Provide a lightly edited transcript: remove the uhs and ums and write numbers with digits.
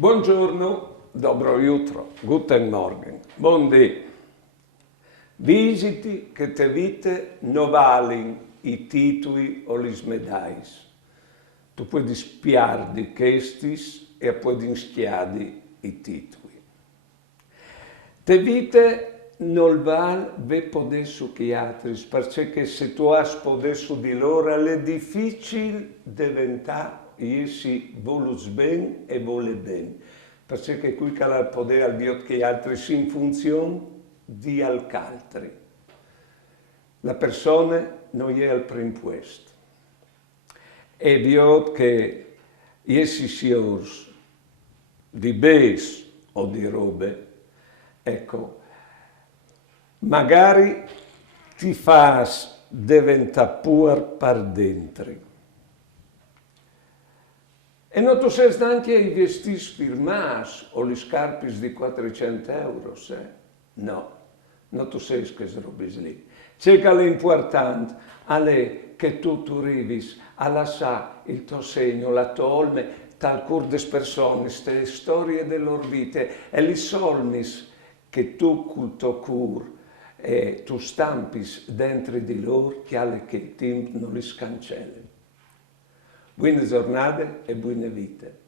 Buongiorno, dobro jutro, guten Morgen, buondì. Visiti che te vite non valen i titoli o le medaglie. Tu puoi spiardi questis e puoi schiadi i titoli. Te vite non val ve podesso che altri, perché se tu has podesso di loro è difficile diventare si volus ben e vole ben, perché qui che ha il potere al biot che altri si in funzione di altri. La persona non è al primo posto. E biot che essi siors di bes o di robe, ecco, magari ti fas diventare pur per dentro. E non tu sei anche i vestiti firmati o le scarpe di 400 euro, no, non tu sei che robe lì. C'è che l'importante è che tu arrivi a lasciare il tuo segno, la tua olme, tal cur des persone, queste storie delle loro vite e li solmis che tu col tuo cur e tu stampis dentro di loro che il tempo non li scancella. Buone giornate e buone vite.